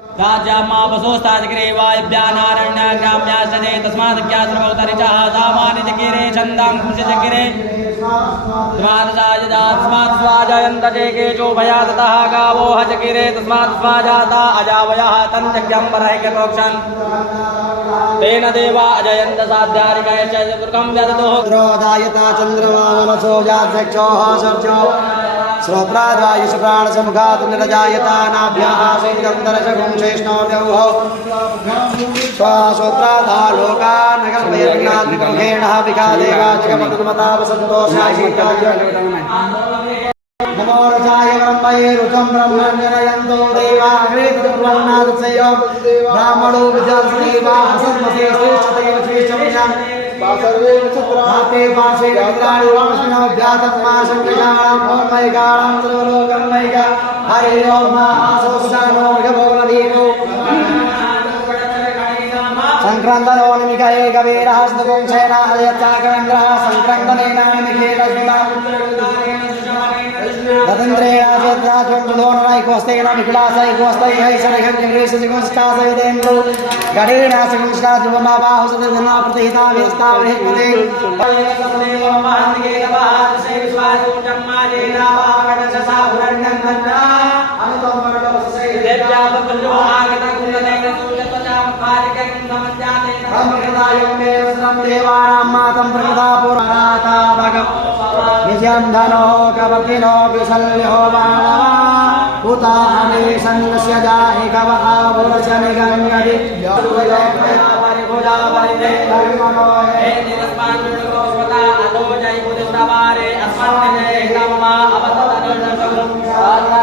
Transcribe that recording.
राजामा वसोस्ताजग्रे वायुभ्यानारण्याग्राम्याश्चदे तस्मादज्ञात्रभवतरिचः सामान्यजगिरे छन्दां कुंसिजगिरे तस्मात् स्वाजयन्तजे केचोभयाततः गावो हजगिरे तस्मात् स्वाजाता अजावयः तन्यज्ञं परैकमोक्षन् तेन देवा अजयन्त साध्यारिकय च चतुर्गं व्यदतुः द्रोदायता चन्द्रमा मनसो जाध्यक्षोः सर्जो स्वप्राद्वायुष प्राणसमुखात् निरजायता नाभ्याः सैदन्तरशगुं शेष्णोर्यौः श्वासोत्राधा लोकान् कल्पयन्नात्ममुखेण विकादेवा जगमतुमतापसन्तोषाय नमो रसाय ब्रह्मये रुचं ब्रह्मण्यनयन्तो देवा हृदुर्वर्णादसयो ब्राह्मणो विजासदेवा हसन्मसे श्रेष्ठतयो श्रेष्ठमिषं सर्वे नक्षत्राते पाशे इंद्राणि वामस्मिनो व्यातत्मा संविषाणां ओमैकाणां सर्वलोकमैका हरे ओम आसोषानो भगवोनदीनो संक्रांतनो निमिषये कवीरः स्तुपुंसेन हरयच्चाकवेन्द्रः संक्रांतनेन निमिषेण तदन्द्रेण चेत्राचोन्दोनैकोस्तेन विकुलासैकोस्तैहैशनैर्जगृष्टसिंहस्तासविदेन्दु गणेन सिंहस्ताजुवमाबाहुसदना प्रतिहिता व्यस्तावहिष्मते देवानां मातं प्रकृता पुराता भगव निजं धनो कवकिनो विशल्यो मानवा उता अनेशन्नस्य जाहि कवः पुरुषनि गङ्गति परिभुजा परिदे धर्मनो हे निरस्मान्नुको स्वता अतो जय बुद्धिस्तवारे अस्मन्निजय नमः अवततनुर्नकं साधना